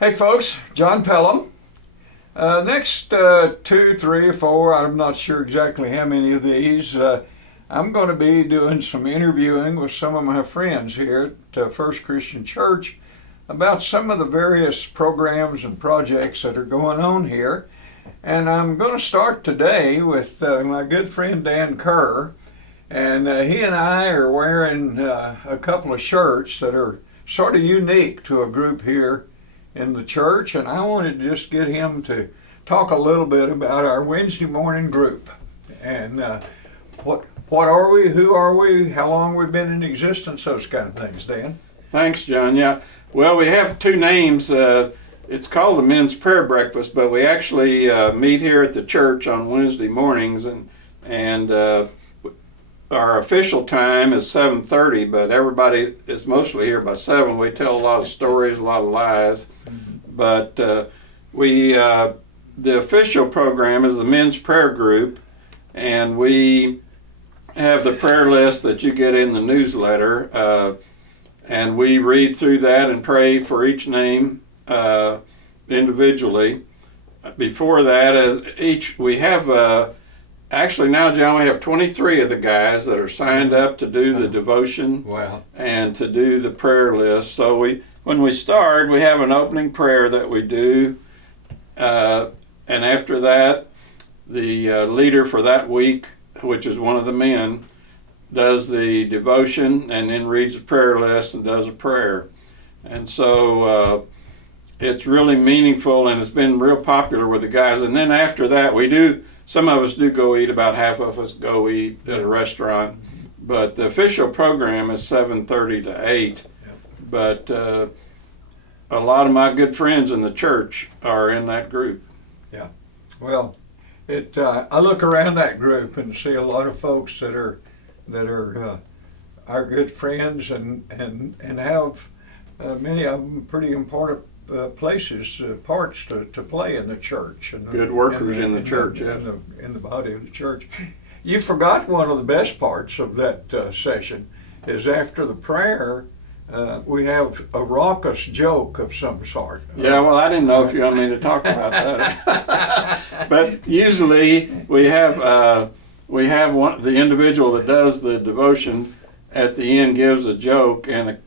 Hey folks, John Pelham. Next 2, 3, or 4, I'm not sure exactly how many of these, I'm going to be doing some interviewing with some of my friends here at First Christian Church about some of the various programs and projects that are going on here. And I'm going to start today with my good friend Dan Kerr. And he and I are wearing a couple of shirts that are sort of unique to a group here in the church, and I wanted to just get him to talk a little bit about our Wednesday morning group and what are we, who are we, how long we've been in existence, those kind of things. Dan? Thanks, John. Yeah, well, we have two names. It's called the Men's Prayer Breakfast, but we actually meet here at the church on Wednesday mornings, and our official time is 7:30, but everybody is mostly here by 7. We tell a lot of stories, a lot of lies. But the official program is the Men's Prayer Group, and we have the prayer list that you get in the newsletter, and we read through that and pray for each name individually. Before that, we have actually, now, John, we have 23 of the guys that are signed up to do the devotion. Wow. And to do the prayer list. So when we start, we have an opening prayer that we do. And after that, the leader for that week, which is one of the men, does the devotion and then reads the prayer list and does a prayer. And so it's really meaningful, and it's been real popular with the guys. And then after that, some of us do go eat, about half of us go eat at a restaurant, but the official program is 7:30 to 8. But a lot of my good friends in the church are in that group. Yeah. Well, I look around that group and see a lot of folks that are our good friends and have many of them pretty important parts to play in the church. And good workers in the church, yes. In the body of the church. You forgot one of the best parts of that session is after the prayer, we have a raucous joke of some sort. Yeah, well, I didn't know if you want me to talk about that. But usually we have the individual that does the devotion at the end gives a joke, and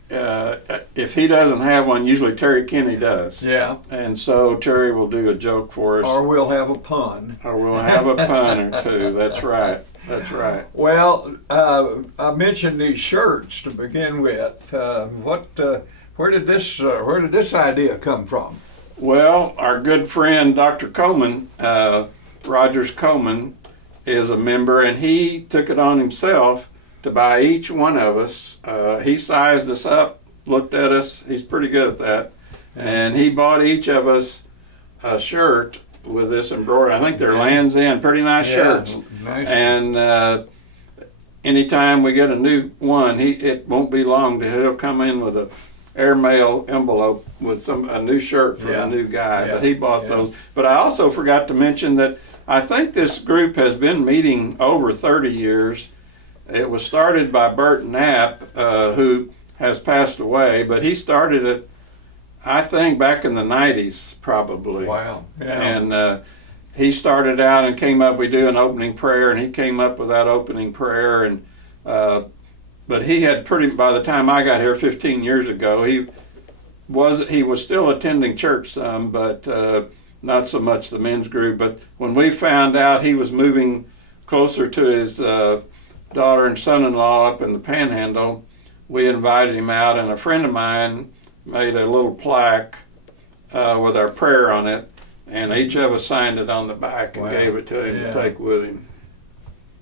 if he doesn't have one, usually Terry Kinney does. Yeah. And so Terry will do a joke for us. Or we'll have a pun. Or we'll have a pun or two. That's right. That's right. Well, I mentioned these shirts to begin with. Where did this idea come from? Well, our good friend Dr. Coleman, Rogers Coleman, is a member, and he took it on himself to buy each one of us. He sized us up, looked at us. He's pretty good at that. And he bought each of us a shirt with this embroidery. I think they're Lands End, pretty nice shirts. Nice. And anytime we get a new one, it won't be long till he'll come in with a airmail envelope with a new shirt for a new guy. But he bought those. But I also forgot to mention that I think this group has been meeting over 30 years. It was started by Bert Knapp, who has passed away, but he started it, I think, back in the 90s, probably. Wow. Yeah. And he started out and came up, we do an opening prayer, and he came up with that opening prayer. And but he had by the time I got here 15 years ago, he was still attending church some, but not so much the men's group. But when we found out he was moving closer to his daughter and son-in-law up in the Panhandle, we invited him out, and a friend of mine made a little plaque with our prayer on it, and each of us signed it on the back and gave it to him to take with him.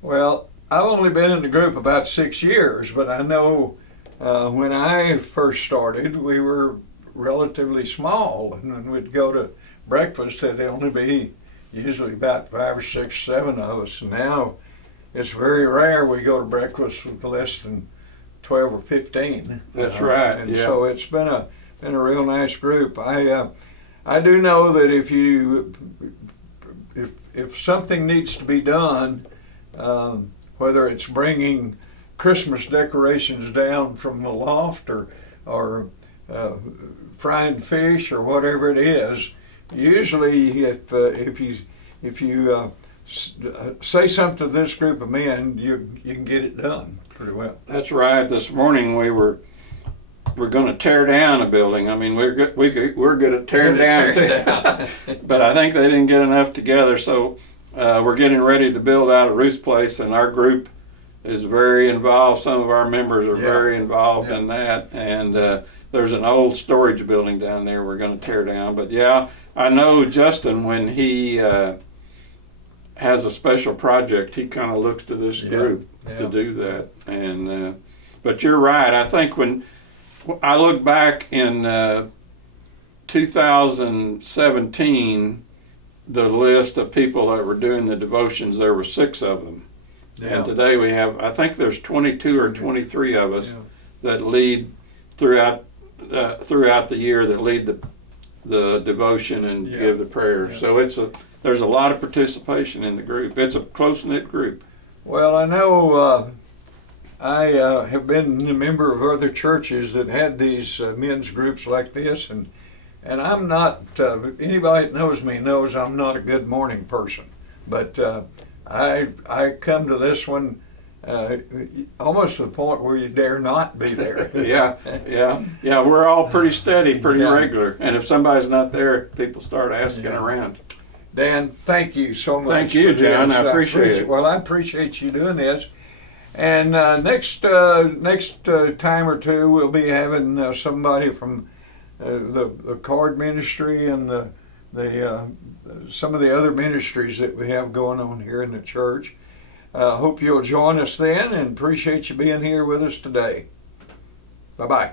Well, I've only been in the group about 6 years, but I know when I first started, we were relatively small, and when we'd go to breakfast, there'd only be usually about 5 or 6, 7 of us. And now it's very rare we go to breakfast with less than 12 or 15. That's right. And so it's been a real nice group. I do know that if something needs to be done, whether it's bringing Christmas decorations down from the loft or frying fish or whatever it is, usually if you say something to this group of men, you can get it done pretty well. That's right. This morning we're going to tear down a building. I mean, we're good at tearing down too. But I think they didn't get enough together, so we're getting ready to build out a Ruth's Place, and our group is very involved. Some of our members are very involved in that, and there's an old storage building down there we're going to tear down. But yeah, I know Justin, when he has a special project, he kind of looks to this group to do that. And but you're right. I think when I look back in 2017, the list of people that were doing the devotions, there were 6 of them. Yeah. And today we have, I think there's 22 or 23 of us that lead throughout the year, that lead the devotion and give the prayer. So there's a lot of participation in the group. It's a close-knit group. Well, I know I have been a member of other churches that had these men's groups like this, and I'm not, anybody that knows me knows I'm not a good morning person, but I come to this one almost to the point where you dare not be there. Yeah, we're all pretty steady, pretty regular, and if somebody's not there, people start asking around. Dan, thank you so much. Thank you, John. I appreciate it. Well, I appreciate you doing this. And next time or two, we'll be having somebody from the card ministry and some of the other ministries that we have going on here in the church. Hope you'll join us then, and appreciate you being here with us today. Bye-bye.